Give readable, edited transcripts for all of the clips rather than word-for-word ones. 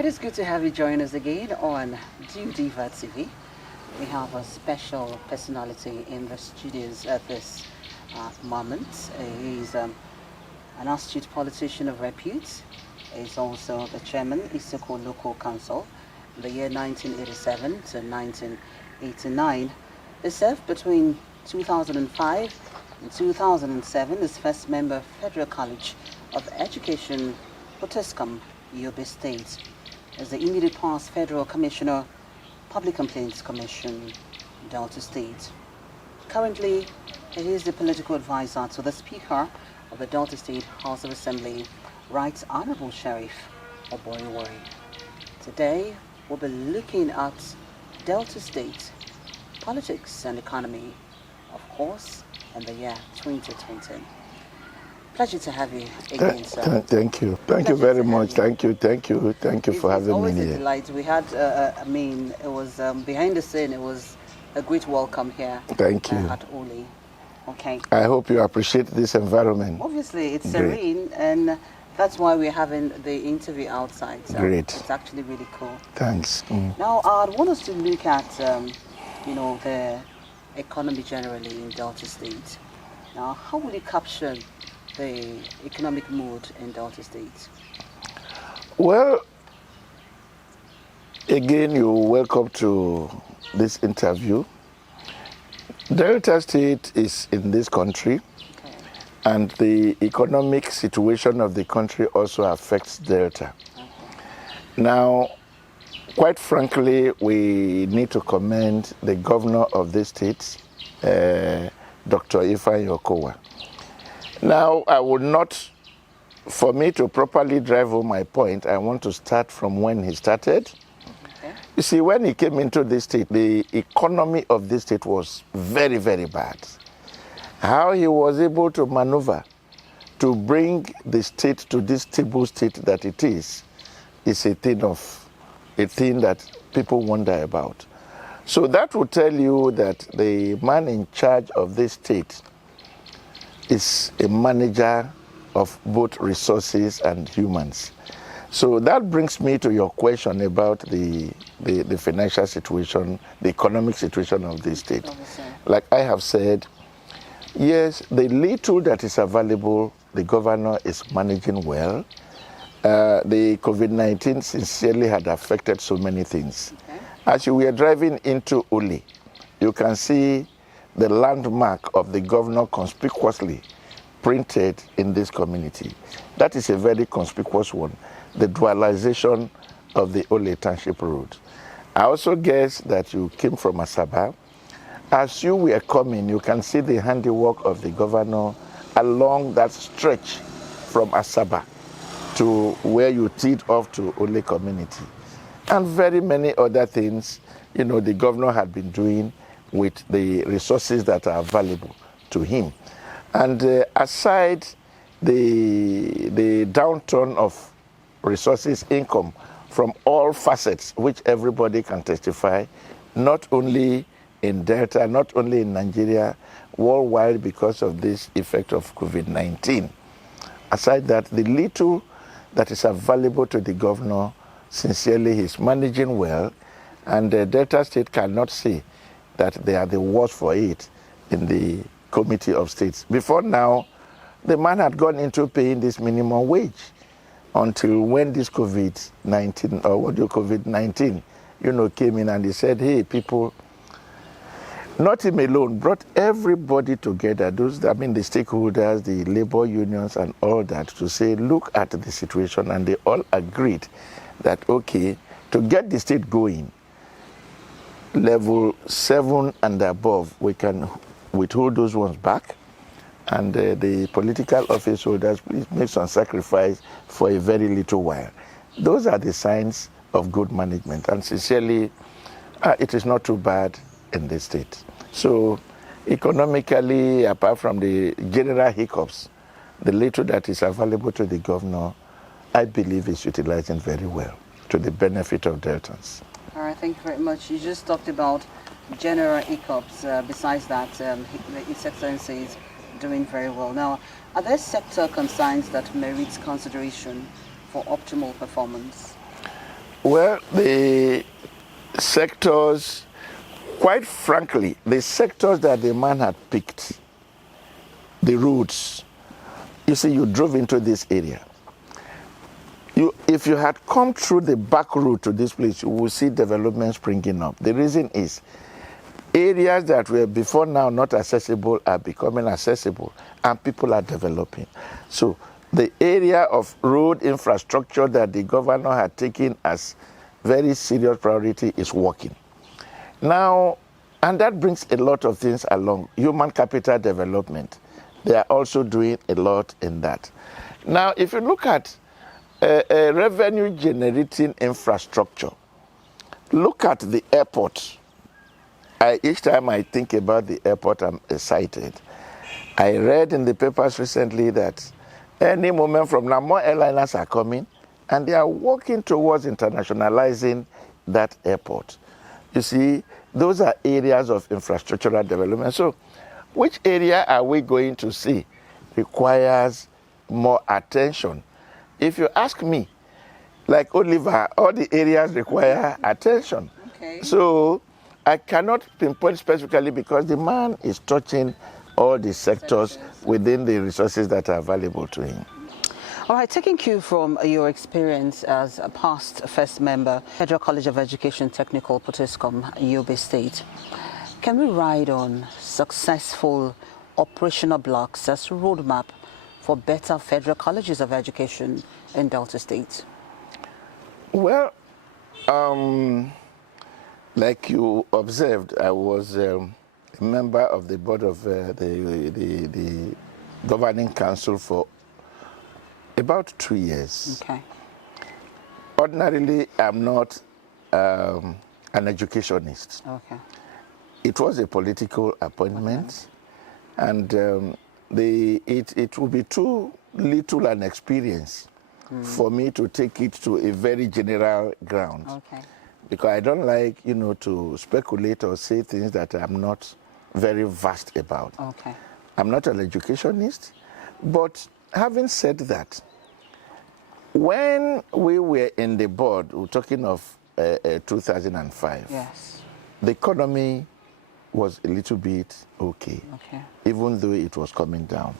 right, it's good to have you join us again on Diva TV. We have a special personality in the studios at this moment. He's an astute politician of repute. He's also the chairman, Isoko Local Council, in the year 1987 to 1989. He served between 2005 and 2007 as first member of Federal College of Education, Potescom, Yobe State, as the immediate past Federal Commissioner, Public Complaints Commission, Delta State. Currently, he is the political advisor to the Speaker of the Delta State House of Assembly, Right Honorable Sheriff Oboiwori. Today, we'll be looking at Delta State politics and economy, of course, in the year 2020. Pleasure to have you again, sir. Thank you. Thank you very much. Thank you for having me here. It's always a delight. We had, it was behind the scene, it was a great welcome here. Thank you. At Ole. Okay. I hope you appreciate this environment. Obviously, it's serene, and that's why we're having the interview outside. So Great. It's actually really cool. Thanks. Now, I want us to look at, the economy generally in Delta State. Now, how will you capture the economic mood in Delta State? Well, again, you're welcome to this interview. Delta State is in this country, okay, and the economic situation of the country also affects Delta. Okay. Now, quite frankly, we need to commend the governor of this state, Dr. Ifeanyi Okowa. Now, I would not, for me to properly drive home my point, I want to start from when he started. Okay. You see, when he came into this state, the economy of this state was very, very bad. How he was able to maneuver to bring the state to this stable state that it is a thing that people wonder about. So that will tell you that the man in charge of this state is a manager of both resources and humans. So that brings me to your question about the financial situation, the economic situation of this state. Like I have said, yes, the little that is available, the governor is managing well. The COVID-19 sincerely had affected so many things. Okay. As you were driving into Uli, you can see the landmark of the governor conspicuously printed in this community. That is a very conspicuous one, the dualization of the Ole Township Road. I also guess that you came from Asaba. As you were coming, you can see the handiwork of the governor along that stretch from Asaba to where you teed off to Ole community. And very many other things, the governor had been doing with the resources that are available to him. And aside the downturn of resources, income from all facets, which everybody can testify, not only in Delta, not only in Nigeria, worldwide because of this effect of COVID-19. Aside that, the little that is available to the governor, sincerely, he's managing well, and the Delta State cannot say that they are the worst for it in the Committee of States. Before now, the man had gone into paying this minimum wage until when this COVID-19, came in and he said, hey, people, not him alone, brought everybody together, the stakeholders, the labor unions and all that, to say, look at the situation, and they all agreed that, okay, to get the state going, level 7 and above, we can withhold those ones back, and the political office holders, please make some sacrifice for a very little while. Those are the signs of good management, and sincerely, it is not too bad in this state. So economically, apart from the general hiccups, the little that is available to the governor, I believe is utilizing very well to the benefit of Deltans. All right, thank you very much. You just talked about general hiccups. Besides that, His Excellency is doing very well. Now, are there sector concerns that merits consideration for optimal performance? Well, the sectors, quite frankly, the sectors that the man had picked, the routes, you see, you drove into this area. If you had come through the back route to this place, you will see development springing up. The reason is areas that were before now not accessible are becoming accessible, and people are developing. So the area of road infrastructure that the governor had taken as very serious priority is working. Now, and that brings a lot of things along. Human capital development, they are also doing a lot in that. Now, if you look at revenue generating infrastructure, look at the airport. Each time I think about the airport, I'm excited. I read in the papers recently that any moment from now, more airliners are coming, and they are working towards internationalizing that airport. You see, those are areas of infrastructural development. So, which area are we going to see requires more attention? If you ask me, like Oliver, all the areas require attention. Okay. So, I cannot pinpoint specifically because the man is touching all the sectors within the resources that are available to him. All right, taking cue from your experience as a past first member, Federal College of Education Technical, Potoskum, Yobe State, can we ride on successful operational blocks as a roadmap for better federal colleges of education in Delta State? Well, like you observed, I was a member of the board of the governing council for about 2 years. Okay. Ordinarily, I'm not an educationist. Okay. It was a political appointment, and it would be too little an experience for me to take it to a very general ground. Okay. Because I don't like, to speculate or say things that I'm not very vast about. Okay. I'm not an educationist, but having said that, when we were in the board, we're talking of 2005, Yes. the economy was a little bit okay, even though it was coming down.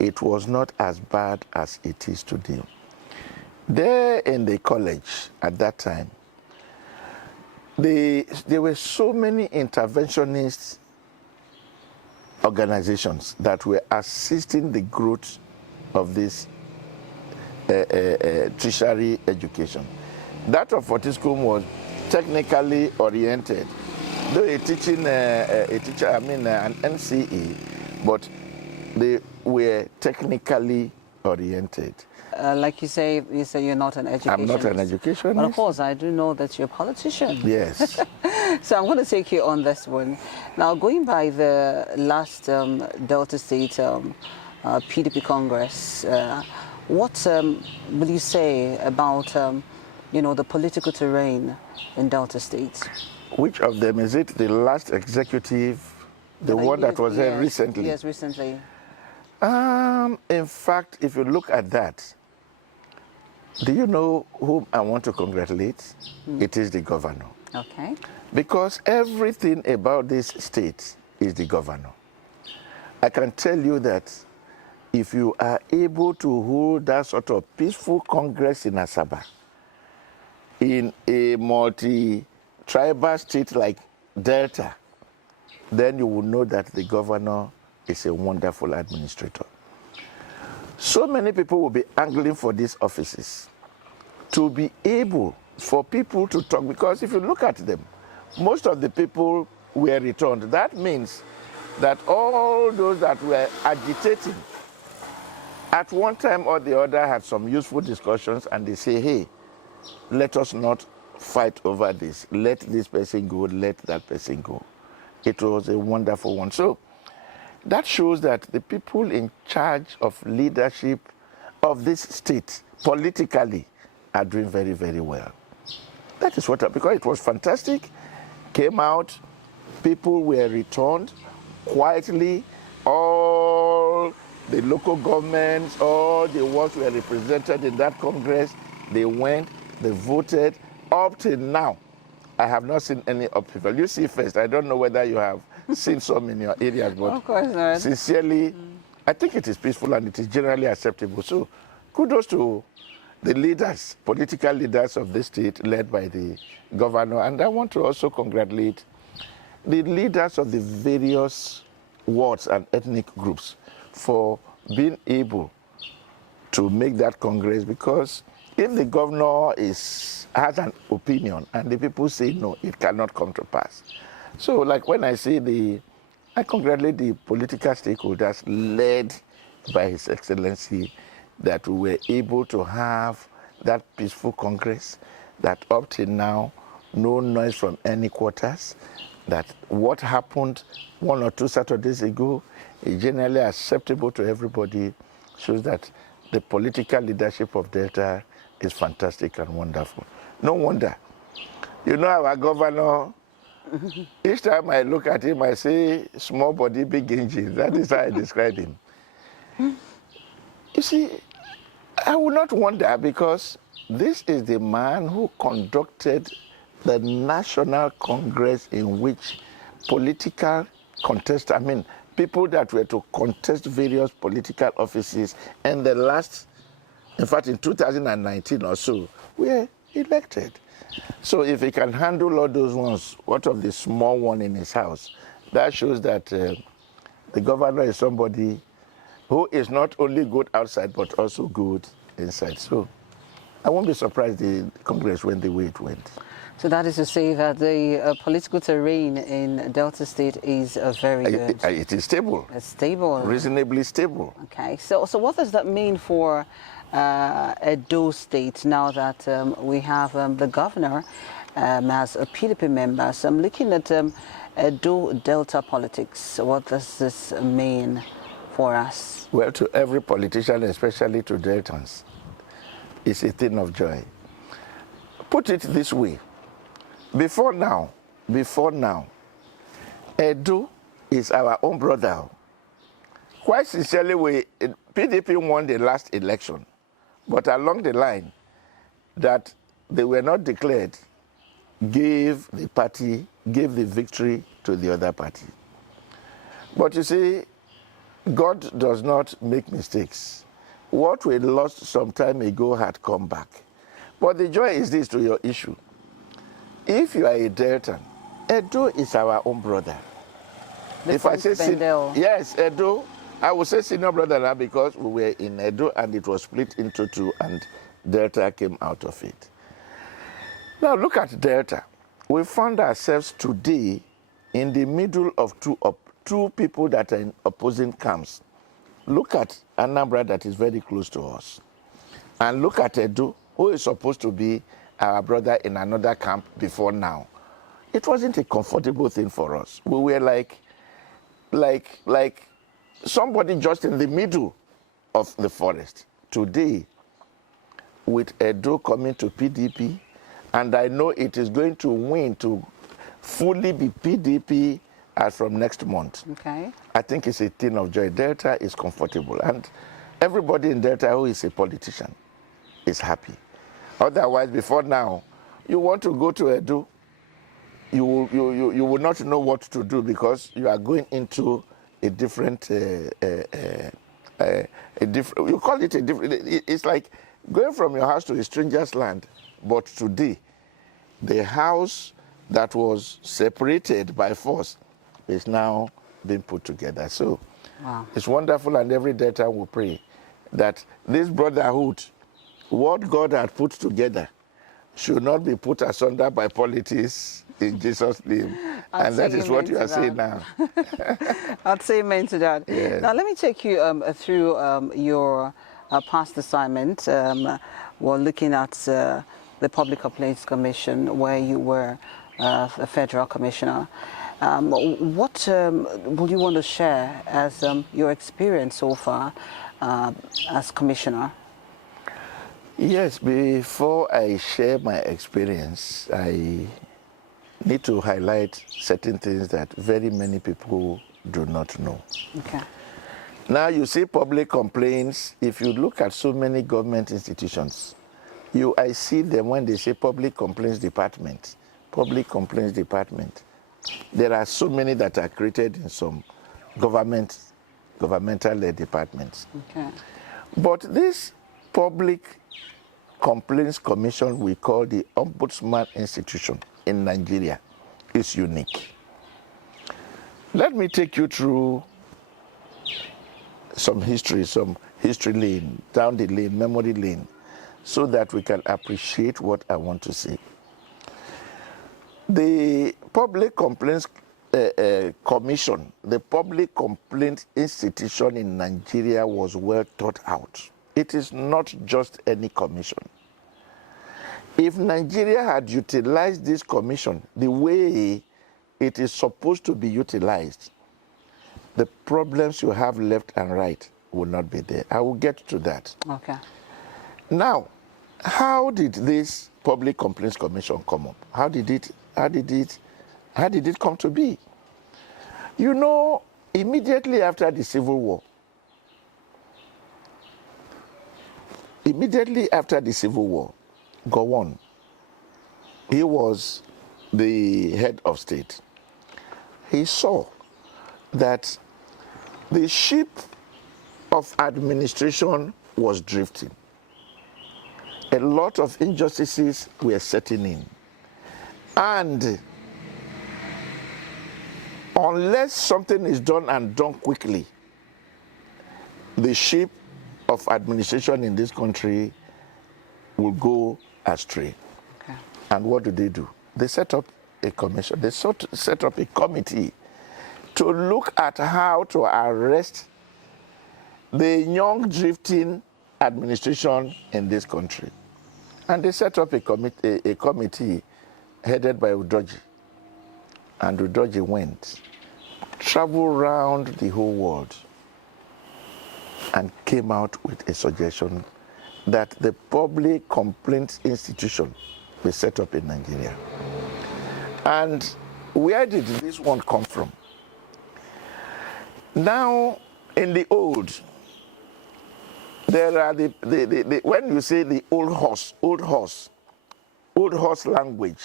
It was not as bad as it is today. There in the college at that time, there were so many interventionist organizations that were assisting the growth of this tertiary education. That of Potoskum was technically oriented, though an NCE, but they were technically oriented. Like you say you're not an educationist. I'm not an educationist. But of course, I do know that you're a politician. Yes. So I'm going to take you on this one. Now, going by the last Delta State PDP Congress, what will you say about, the political terrain in Delta State? Which of them is it? The last executive, the one that was there recently? Yes, recently. In fact, if you look at that, do you know whom I want to congratulate? It is the governor. Okay. Because everything about this state is the governor. I can tell you that if you are able to hold that sort of peaceful congress in Asaba, in a multi-tribal state like Delta, then you will know that the governor is a wonderful administrator. So many people will be angling for these offices to be able for people to talk, because if you look at them, most of the people were returned. That means that all those that were agitating at one time or the other had some useful discussions, and they say, hey, let us not fight over this. Let this person go, let that person go. It was a wonderful one. So that shows that the people in charge of leadership of this state politically are doing very, very well. That is what, because it was fantastic, came out, people were returned quietly, all the local governments, all the ones who were represented in that Congress, they went, they voted, Up till now, I have not seen any upheaval. You see first, I don't know whether you have seen some in your areas, but of course not. Sincerely, I think it is peaceful and it is generally acceptable. So kudos to the leaders, political leaders of the state led by the governor. And I want to also congratulate the leaders of the various wards and ethnic groups for being able to make that congress, because if the governor has an opinion and the people say no, it cannot come to pass. So like when I say I congratulate the political stakeholders led by His Excellency that we were able to have that peaceful congress, that up till now, no noise from any quarters, that what happened 1 or 2 Saturdays ago is generally acceptable to everybody, shows that the political leadership of Delta is fantastic and wonderful. No wonder. You know, our governor, each time I look at him, I say, small body, big engine. That is how I describe him. You see, I would not wonder, because this is the man who conducted the National Congress in which political contest, people that were to contest various political offices in the last, in fact, in 2019 or so, were elected. So if he can handle all those ones, what of the small one in his house? That shows that the governor is somebody who is not only good outside, but also good inside. So I won't be surprised the Congress went the way it went. So that is to say that the political terrain in Delta State is very good. It is stable. It's stable. Reasonably stable. Okay. So what does that mean for Edo State now that we have the governor as a PDP member? So I'm looking at Edo Delta politics. What does this mean for us? Well, to every politician, especially to Deltans, it's a thing of joy. Put it this way. Before now, Edo is our own brother. Quite sincerely, PDP won the last election, but along the line that they were not declared, gave the victory to the other party. But you see, God does not make mistakes. What we lost some time ago had come back. But the joy is this to your issue. If you are a Deltan, Edo is our own brother. If I say yes, Edo, I will say senior brother now, because we were in Edo and it was split into two and Delta came out of it. Now look at Delta. We found ourselves today in the middle of two people that are in opposing camps. Look at Anambra, that is very close to us. And look at Edo, who is supposed to be our brother in another camp before now. It wasn't a comfortable thing for us. We were like somebody just in the middle of the forest. Today, with Edo coming to PDP, and I know it is going to win to fully be PDP as from next month. Okay. I think it's a thing of joy. Delta is comfortable, and everybody in Delta who is a politician is happy. Otherwise, before now, you want to go to Edo, you will not know what to do, because you are going into a different, you call it a different, it's like going from your house to a stranger's land. But today, the house that was separated by force is now being put together. So wow. It's wonderful, and every Delta will pray that this brotherhood, what God had put together, should not be put asunder by politics, in Jesus' name. And that is what you are saying now. I'd say amen to that. Yes. Now let me take you through your past assignment. We're looking at the Public Complaints Commission, where you were a federal commissioner. What would you want to share as your experience so far as commissioner? Yes, before I share my experience, I need to highlight certain things that very many people do not know. Okay. Now you see public complaints. If you look at so many government institutions, I see them when they say public complaints department. Public complaints department. There are so many that are created in some governmental departments. Okay. But this public complaints commission we call the Ombudsman Institution in Nigeria is unique. Let me take you through some history lane, down the lane, memory lane, so that we can appreciate what I want to say. The Public Complaints Commission, the Public Complaint Institution in Nigeria was well thought out. It is not just any commission. If Nigeria had utilized this commission the way it is supposed to be utilized, the problems you have left and right will not be there. I will get to that. Okay. Now, how did this Public Complaints Commission come up? How did it come to be? You know, immediately after the Civil War, Gowon, he was the head of state. He saw that the ship of administration was drifting. A lot of injustices were setting in. And unless something is done and done quickly, the ship of administration in this country will go astray. Okay. And what do? They set up a commission. They set up a committee to look at how to arrest the young drifting administration in this country. And they set up a committee headed by Udoji. And Udoji went, traveled around the whole world, and came out with a suggestion that the Public Complaints Institution be set up in Nigeria. And where did this one come from? Now, in the old, there are when you say the old horse language,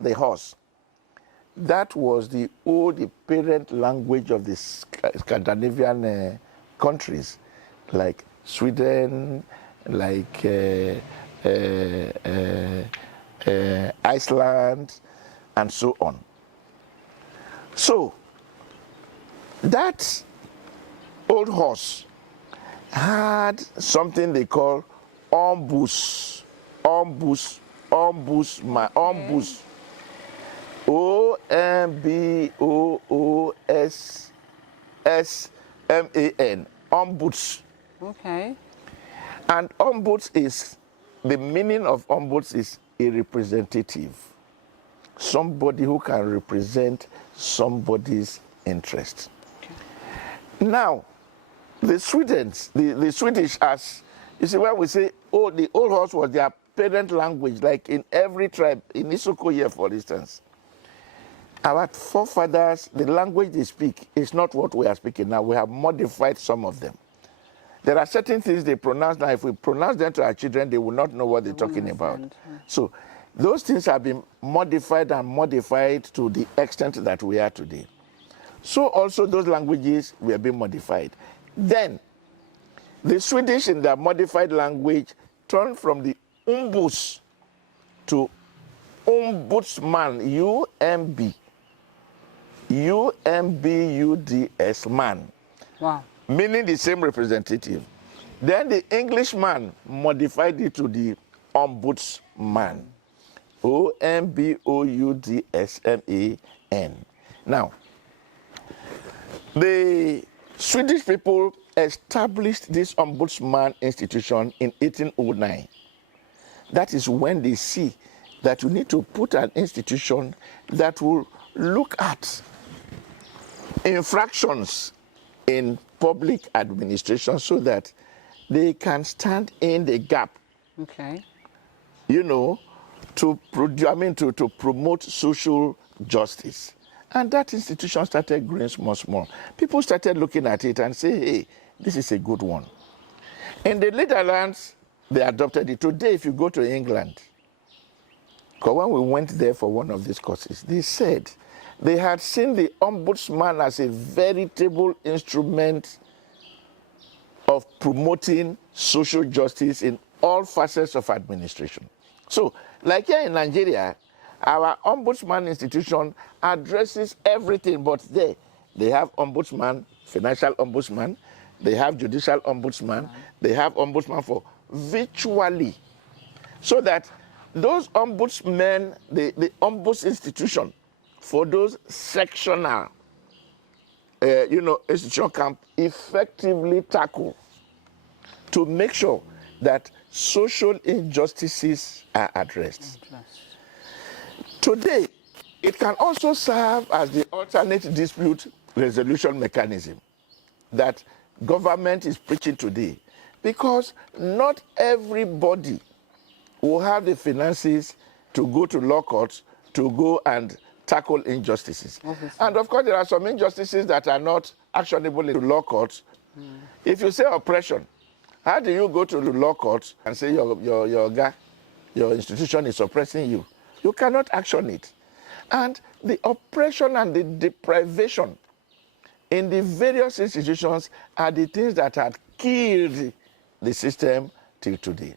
the horse, that was the parent language of the Scandinavian countries, like Sweden, like Iceland, and so on. So, that old horse had something they call ombus. OMBOOSSMAN, ombuds. Okay. And ombuds is, the meaning of ombuds is a representative. Somebody who can represent somebody's interest. Okay. Now, the Swedish, as you see, when we say, oh, the old horse was their parent language, like in every tribe, in Isoko here, for instance. Our forefathers, the language they speak is not what we are speaking now. We have modified some of them. There are certain things they pronounce now. If we pronounce them to our children, they will not know what they're talking about. So those things have been modified to the extent that we are today. So also those languages were being modified. Then the Swedish in their modified language turned from the umbus to ombudsman, UMBUDS, man. Wow. Meaning the same representative. Then the Englishman modified it to the ombudsman, OMBOUDSMAN. Now, the Swedish people established this ombudsman institution in 1809. That is when they see that you need to put an institution that will look at infractions in public administration so that they can stand in the gap. Okay. You know, to promote social justice. And that institution started growing small. People started looking at it and say, hey, this is a good one. In the Netherlands, they adopted it. Today, if you go to England, because when we went there for one of these courses, they said they had seen the ombudsman as a veritable instrument of promoting social justice in all facets of administration. So, like here in Nigeria, our ombudsman institution addresses everything, but they have ombudsman, financial ombudsman, they have judicial ombudsman, they have ombudsman for virtually, so that those ombudsmen, the ombuds institution, for those sectional, institution can effectively tackle to make sure that social injustices are addressed. Today, it can also serve as the alternate dispute resolution mechanism that government is preaching today, because not everybody will have the finances to go to law courts to go and tackle injustices. Obviously. And of course, there are some injustices that are not actionable in law courts. If you say oppression, how do you go to the law courts and say your institution is oppressing you? You cannot action it. And the oppression and the deprivation in the various institutions are the things that had killed the system till today.